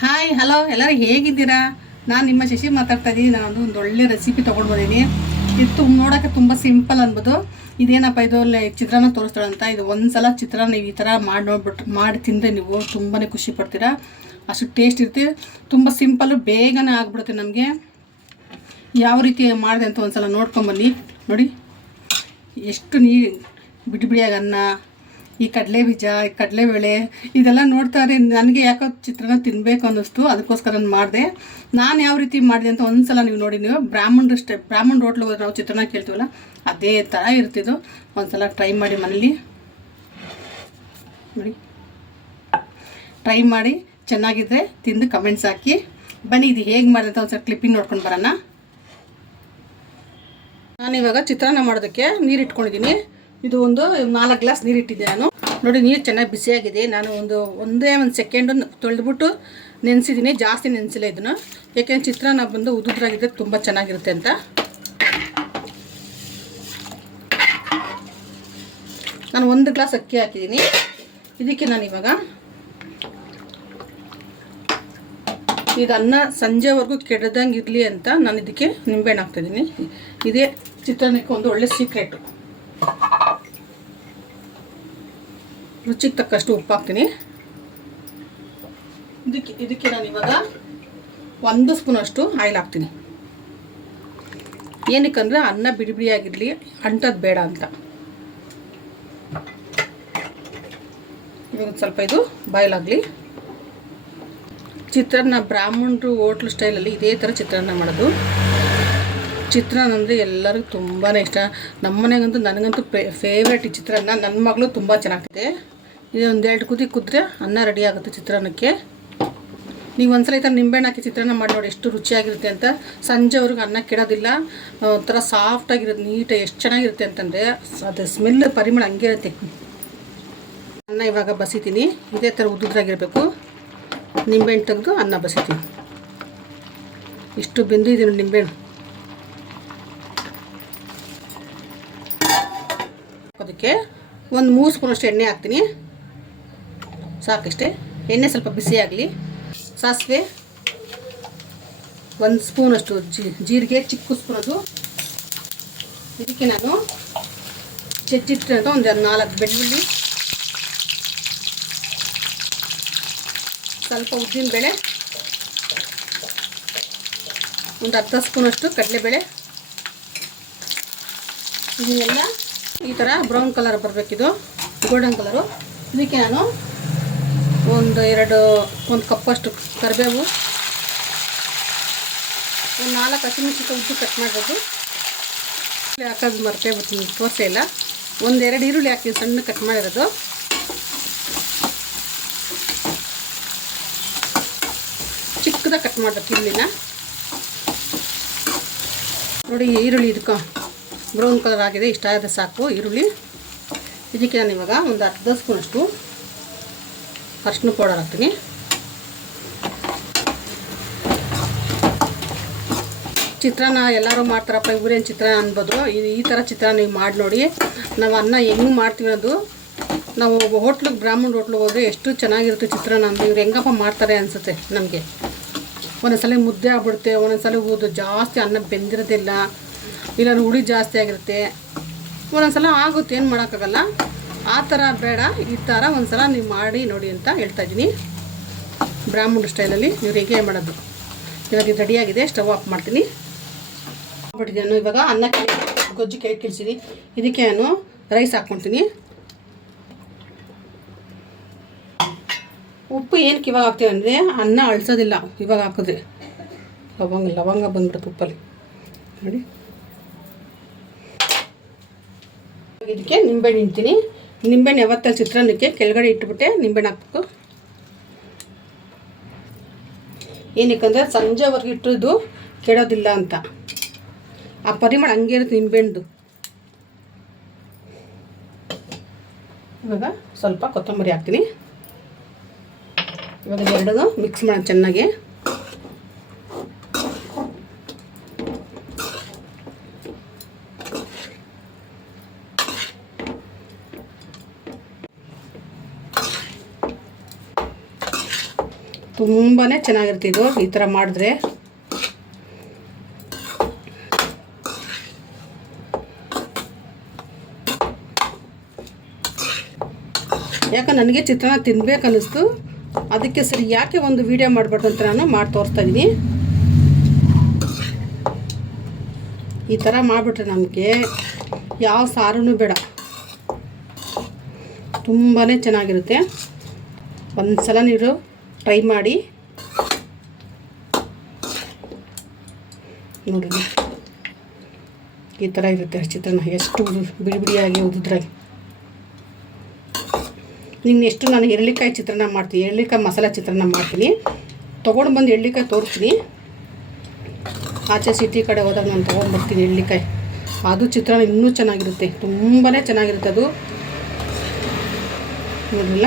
Hi hello ಎಲ್ಲರೂ ಹೇಗಿದ್ದೀರಾ? ನಾನು ನಿಮ್ಮ ಶಶಿ ಮಾತಾಡ್ತಾ ಇದ್ದೀನಿ. ನಾನು ಒಂದು ಒಳ್ಳೆ ರೆಸಿಪಿ ತೊಗೊಂಡು ಬಂದೀನಿ ಇದು ತುಂಬ ನೋಡೋಕ್ಕೆ ತುಂಬ ಸಿಂಪಲ್ ಅನ್ಬೋದು ಇದೇನಪ್ಪ ಇದು ಚಿತ್ರಾನ್ನ ತೋರಿಸ್ತಾಳಂತ ಇದು ಒಂದು ಸಲ ಚಿತ್ರಾನ್ನ ನೀವು ಈ ಥರ ಮಾಡಿ ನೋಡ್ಬಿಟ್ಟು ಮಾಡಿ ತಿಂದರೆ ನೀವು ತುಂಬಾ ಖುಷಿ ಪಡ್ತೀರಾ. ಅಷ್ಟು ಟೇಸ್ಟ್ ಇರುತ್ತೆ. ತುಂಬ ಸಿಂಪಲ್ಲು ಬೇಗನೆ ಆಗ್ಬಿಡುತ್ತೆ ನಮಗೆ. ಯಾವ ರೀತಿ ಮಾಡಿದೆ ಅಂತ ಒಂದ್ಸಲ ನೋಡ್ಕೊಂಬನ್ನಿ ನೋಡಿ, ಎಷ್ಟು ನೀರು ಬಿಡಿ ಬಿಡಿಯಾಗಿ ಅನ್ನ ಈ ಕಡಲೆ ಬೀಜ, ಈ ಕಡಲೆಬೇಳೆ ಇದೆಲ್ಲ ನೋಡ್ತಾರೆ, ನನಗೆ ಯಾಕೋ ಚಿತ್ರಾನ್ನ ತಿನ್ನಬೇಕು ಅನ್ನಿಸ್ತು, ಅದಕ್ಕೋಸ್ಕರ ನಾನು ಮಾಡಿದೆ. ನಾನು ಯಾವ ರೀತಿ ಮಾಡಿದೆ ಅಂತ ಒಂದ್ಸಲ ನೀವು ನೋಡಿ, ನೀವು ಬ್ರಾಹ್ಮಣರು ಸ್ಟೆ ಬ್ರಾಹ್ಮಣ ಹೋಟ್ಲಿಗೆ ಹೋದ್ರೆ ನಾವು ಚಿತ್ರಾನ್ನ ಕೇಳ್ತೀವಲ್ಲ, ಅದೇ ಥರ ಇರ್ತಿದ್ದು. ಒಂದ್ಸಲ ಟ್ರೈ ಮಾಡಿ ಮನೇಲಿ. ನೋಡಿ. ಟ್ರೈ ಮಾಡಿ ಚೆನ್ನಾಗಿದ್ದರೆ ತಿಂದು ಕಮೆಂಟ್ಸ್ ಹಾಕಿ. ಬನ್ನಿ, ಇದು ಹೇಗೆ ಮಾಡಿದೆ ಅಂತ ಒಂದ್ಸಲ ಕ್ಲಿಪ್ಪಿಂಗ್ ನೋಡ್ಕೊಂಡು ಬರೋಣ. ನಾನಿವಾಗ ಚಿತ್ರಾನ್ನ ಮಾಡೋದಕ್ಕೆ ನೀರು ಇಟ್ಕೊಂಡಿದ್ದೀನಿ ಇದು ಒಂದು ನಾಲ್ಕು ಗ್ಲಾಸ್ ನೀರು ಇಟ್ಟಿದ್ದೆ ನಾನು. ನೋಡಿ, ನೀರು ಚೆನ್ನಾಗಿ ಬಿಸಿಯಾಗಿದೆ ನಾನು ಒಂದು ಒಂದೇ ಒಂದು ಸೆಕೆಂಡು ತೊಳೆದ್ಬಿಟ್ಟು ನೆನೆಸಿದ್ದೀನಿ ಜಾಸ್ತಿ ನೆನೆಸಿಲ್ಲ ಇದನ್ನು. ಯಾಕೆಂದ್ರೆ ಚಿತ್ರಾನ್ನ ಬಂದು ಉದುದ್ರಾಗಿದ್ದರೆ ತುಂಬ ಚೆನ್ನಾಗಿರುತ್ತೆ ಅಂತ. ನಾನು ಒಂದು ಗ್ಲಾಸ್ ಅಕ್ಕಿ ಹಾಕಿದ್ದೀನಿ ಇದಕ್ಕೆ ನಾನು ಇವಾಗ ಇದು ಅನ್ನ ಸಂಜೆವರೆಗೂ ಕೆಡದಂಗೆ ಇರಲಿ ಅಂತ ನಾನು ಇದಕ್ಕೆ ನಿಂಬೆಹಣ್ಣು ಹಾಕ್ತಾಯಿದ್ದೀನಿ ಇದೇ ಚಿತ್ರಾನ್ನಕ್ಕೆ ಒಂದು ಒಳ್ಳೆ ಸೀಕ್ರೆಟು ರುಚಿಗೆ ತಕ್ಕಷ್ಟು ಉಪ್ಪು ಹಾಕ್ತೀನಿ ಇದಕ್ಕೆ ಇದಕ್ಕೆ ನಾನು ಇವಾಗ ಒಂದು ಸ್ಪೂನಷ್ಟು ಆಯಿಲ್ ಹಾಕ್ತೀನಿ. ಏನಕ್ಕಂದ್ರೆ ಅನ್ನ ಬಿಡಿ ಬಿಡಿಯಾಗಿರಲಿ ಅಂಟದ್ದು ಬೇಡ ಅಂತ. ಇವಾಗ ಸ್ವಲ್ಪ ಇದು ಬಾಯ್ಲಾಗಲಿ ಚಿತ್ರಾನ್ನ ಬ್ರಾಹ್ಮಣರು ಹೋಟ್ಲು ಸ್ಟೈಲಲ್ಲಿ ಇದೇ ಥರ ಚಿತ್ರಾನ್ನ ಮಾಡೋದು. ಚಿತ್ರಾನ್ನ ಅಂದರೆ ಎಲ್ಲರಿಗೂ ತುಂಬಾ ಇಷ್ಟ. ನಮ್ಮ ಮನೆಗಂತೂ ನನಗಂತೂ ಫೇವ್ರೇಟ್ ಚಿತ್ರಾನ್ನ. ನನ್ನ ಮಗಳು ತುಂಬ ಚೆನ್ನಾಗ್ತಿದೆ ಇದು ಒಂದೆರಡು ಕುದಿ ಕುದ್ರೆ ಅನ್ನ ರೆಡಿ ಆಗುತ್ತೆ ಚಿತ್ರಾನ್ನಕ್ಕೆ. ನೀವು ಒಂದ್ಸಲ ಈ ಥರ ನಿಂಬೆಹಣ್ಣು ಹಾಕಿ ಚಿತ್ರಾನ್ನ ಮಾಡಿ ನೋಡಿ ಎಷ್ಟು ರುಚಿಯಾಗಿರುತ್ತೆ ಅಂತ. ಸಂಜೆವರೆಗೂ ಅನ್ನ ಕೆಡೋದಿಲ್ಲ. ಒಂಥರ ಸಾಫ್ಟಾಗಿರುತ್ತೆ ನೀಟಾಗಿ ಎಷ್ಟು ಚೆನ್ನಾಗಿರುತ್ತೆ ಅಂತಂದರೆ ಅದು ಸ್ಮೆಲ್ ಪರಿಮಳ ಹಂಗೆ ಇರುತ್ತೆ. ಅನ್ನ ಇವಾಗ ಬಸಿತೀನಿ. ಇದೇ ಥರ ಉದ್ದುದ್ರಾಗಿರಬೇಕು. ನಿಂಬೆಹಣ್ಣು ತೆಗೆದು ಅನ್ನ ಬಸಿತೀನಿ. ಇಷ್ಟು ಬೆಂದು ಇದೆ ನೋಡಿ ನಿಂಬೆಹಣ್ಣು. ಅದಕ್ಕೆ ಒಂದು ಮೂರು ಸ್ಪೂನಷ್ಟು ಎಣ್ಣೆ ಹಾಕ್ತೀನಿ. ಸಾಕಷ್ಟೇ. ಎಣ್ಣೆ ಸ್ವಲ್ಪ ಬಿಸಿ ಆಗಲಿ. ಸಾಸಿವೆ, ಒಂದು ಸ್ಪೂನಷ್ಟು ಜೀರಿಗೆ, ಚಿಕ್ಕ ಸ್ಪೂನದು ಇದಕ್ಕೆ ನಾನು ಚೆಚ್ಚಿಟ್ಟಿರೋದು ಒಂದು ನಾಲ್ಕು ಬೆಳ್ಳುಳ್ಳಿ. ಸ್ವಲ್ಪ ಉದ್ದಿನಬೇಳೆ ಒಂದು ಹತ್ತು ಸ್ಪೂನಷ್ಟು ಕಡಲೆಬೇಳೆ. ಇದನ್ನೆಲ್ಲ ಈ ಥರ ಬ್ರೌನ್ ಕಲರ್ ಬರಬೇಕಿದು ಗೋಲ್ಡನ್ ಕಲರು ಇದಕ್ಕೆ ನಾನು ಒಂದು ಎರಡು, ಒಂದು ಕಪ್ಪಷ್ಟು ಕರಿಬೇವು. ಒಂದು ನಾಲ್ಕು ಹಸಿಮೆಣಸಿನ್ಕಾಯಿ ಉದ್ದು ಕಟ್ ಮಾಡ್ಬೋದು ಹಾಕೋದು ಮರ್ತೇ ಬಿಡ್ತೀನಿ, ತೋರಿಸೇ ಇಲ್ಲ. ಎರಡು ಈರುಳ್ಳಿ ಹಾಕ್ತೀನಿ, ಸಣ್ಣ ಕಟ್ ಮಾಡಿರೋದು. ಚಿಕ್ಕದಾಗಿ ಕಟ್ ಮಾಡಬೇಕು ಈರುಳ್ಳಿನ. ನೋಡಿ ಈರುಳ್ಳಿ ಇದಕ್ಕೆ ಬ್ರೌನ್ ಕಲರ್ ಆಗಿದೆ, ಇಷ್ಟ ಆದರೆ ಸಾಕು ಈರುಳ್ಳಿ. ಇದಕ್ಕೆ ನಾನು ಇವಾಗ ಒಂದು ಅರ್ಧ ಸ್ಪೂನಷ್ಟು ಅರ್ಶಿನ ಪೌಡರ್ ಹಾಕ್ತೀನಿ. ಚಿತ್ರಾನ್ನ ಎಲ್ಲರೂ ಮಾಡ್ತಾರಪ್ಪ, ಇವ್ರೇನು ಚಿತ್ರಾನ್ನ ಅನ್ಬೋದು ಈ ಥರ ಚಿತ್ರಾನ್ನ ನೀವು ಮಾಡಿ ನೋಡಿ. ನಾವು ಅನ್ನ ಹೆಂಗೆ ಮಾಡ್ತೀವಿ ಅದು ನಾವು ಹೋಟ್ಲಿಗೆ ಬ್ರಾಹ್ಮಣ ಹೋಟ್ಲಿಗೆ ಹೋದರೆ ಎಷ್ಟು ಚೆನ್ನಾಗಿರುತ್ತೆ ಚಿತ್ರಾನ್ನ ಅಂದರೆ ಇವ್ರು ಹೆಂಗಪ್ಪ ಮಾಡ್ತಾರೆ ಅನಿಸುತ್ತೆ ನಮಗೆ. ಒಂದೊಂದ್ಸಲ ಮುದ್ದೆ ಆಗ್ಬಿಡುತ್ತೆ, ಒಂದೊಂದ್ಸಲ ಊದು ಜಾಸ್ತಿ ಅನ್ನ ಬೆಂದಿರೋದಿಲ್ಲ ಇಲ್ಲ ಹುಳಿ ಜಾಸ್ತಿ ಆಗಿರುತ್ತೆ. ಒಂದೊಂದ್ಸಲ ಆಗುತ್ತೆ, ಏನು ಮಾಡೋಕ್ಕಾಗಲ್ಲ. ಆ ಥರ ಬೇಡ, ಈ ಥರ ಒಂದ್ಸಲ ನೀವು ಮಾಡಿ ನೋಡಿ ಅಂತ ಹೇಳ್ತಾ ಇದ್ದೀನಿ. ಬ್ರಾಹ್ಮಣ ಸ್ಟೈಲಲ್ಲಿ ನೀವು ಹೇಗೆ ಮಾಡೋದು. ಇವಾಗ ಇದು ರೆಡಿಯಾಗಿದೆ ಸ್ಟವ್ ಆಫ್ ಮಾಡ್ತೀನಿ. ಬಿಟ್ಟಿದ್ದೇನು ಇವಾಗ ಅನ್ನ ಕೆಳಗೆ ಗೊಜ್ಜು ಕೈ ಕಿಳಿಸಿನಿ ಇದಕ್ಕೆ ನಾನು ರೈಸ್ ಹಾಕ್ಕೊತೀನಿ. ಉಪ್ಪು ಏನಕ್ಕೆ ಇವಾಗ ಹಾಕ್ತೀವಿ ಅಂದರೆ ಅನ್ನ ಅಳಿಸೋದಿಲ್ಲ, ಇವಾಗ ಹಾಕಿದ್ರೆ. ಲವಂಗ ಲವಂಗ ಬಂದ್ಬಿಡುತ್ತೆ ಉಪ್ಪಲ್ಲಿ. ನೋಡಿ. ಇದಕ್ಕೆ ನಿಂಬೆ ಹಿಂಡ್ತೀನಿ. ನಿಂಬೆಹಣ್ಣು ಯಾವತ್ತಲ್ಲಿ ಚಿತ್ರಾನ್ನಕ್ಕೆ ಕೆಳಗಡೆ ಇಟ್ಬಿಟ್ಟೆ, ನಿಂಬೆಹಣ್ಣು ಹಾಕ್ಬೇಕು. ಏನಕ್ಕಂದರೆ ಸಂಜೆವರೆಗೆ ಇಟ್ಟಿದ್ದು ಕೆಡೋದಿಲ್ಲ ಅಂತ. ಆ ಪರಿಮಳ ಹಂಗೆ ಇರುತ್ತೆ ನಿಂಬೆಹಣ್ಣು. ಇವಾಗ ಸ್ವಲ್ಪ ಕೊತ್ತಂಬರಿ ಹಾಕ್ತೀನಿ. ಇವಾಗ ಎರಡೂ ಮಿಕ್ಸ್ ಮಾಡೋಣ ಚೆನ್ನಾಗಿ. ತುಂಬಾ ಚೆನ್ನಾಗಿರುತ್ತೆ ಇದು. ಈ ಥರ ಮಾಡಿದ್ರೆ. ಯಾಕೆ ನನಗೆ ಚಿತ್ರಾನ್ನ ತಿನ್ಬೇಕು ಅನ್ನಿಸ್ತು ಅದಕ್ಕೆ ಸರಿ ಯಾಕೆ ಒಂದು ವಿಡಿಯೋ ಮಾಡಬಾರ್ದು ಅಂತ ನಾನು ಮಾಡಿ ತೋರಿಸ್ತಾ ಇದ್ದೀನಿ ಈ ಥರ ಮಾಡಿಬಿಟ್ರೆ ನಮಗೆ ಯಾವ ಸಾರೂ ಬೇಡ. ತುಂಬಾ ಚೆನ್ನಾಗಿರುತ್ತೆ. ಒಂದು ಸಲ ನೀವು ಟ್ರೈ ಮಾಡಿ ನೋಡಿ. ಈ ಥರ ಇರುತ್ತೆ ಚಿತ್ರಾನ್ನ ಎಷ್ಟು ಬಿಡಿ ಬಿಡಿಯಾಗಿ ಉದುದ್ರಾಗಿ. ನಿನ್ನ ಎಷ್ಟು ನಾನು ಎಳ್ಳಿಕಾಯಿ ಚಿತ್ರಾನ್ನ ಮಾಡ್ತೀನಿ. ಎಳ್ಳಿಕಾಯಿ ಮಸಾಲೆ ಚಿತ್ರಾನ್ನ ಮಾಡ್ತೀನಿ. ತೊಗೊಂಡು ಬಂದು ಎಳ್ಳಿಕಾಯಿ ತೋರಿಸ್ತೀನಿ. ಆಚೆ ಸಿಟಿ ಕಡೆ ಹೋದಾಗ ನಾನು ತೊಗೊಂಡ್ಬರ್ತೀನಿ ಎಳ್ಳಿಕಾಯಿ. ಅದು ಚಿತ್ರಾನ್ನ ಇನ್ನೂ ಚೆನ್ನಾಗಿರುತ್ತೆ. ತುಂಬಾ ಚೆನ್ನಾಗಿರುತ್ತೆ ಅದು. ನೋಡಿಲ್ಲ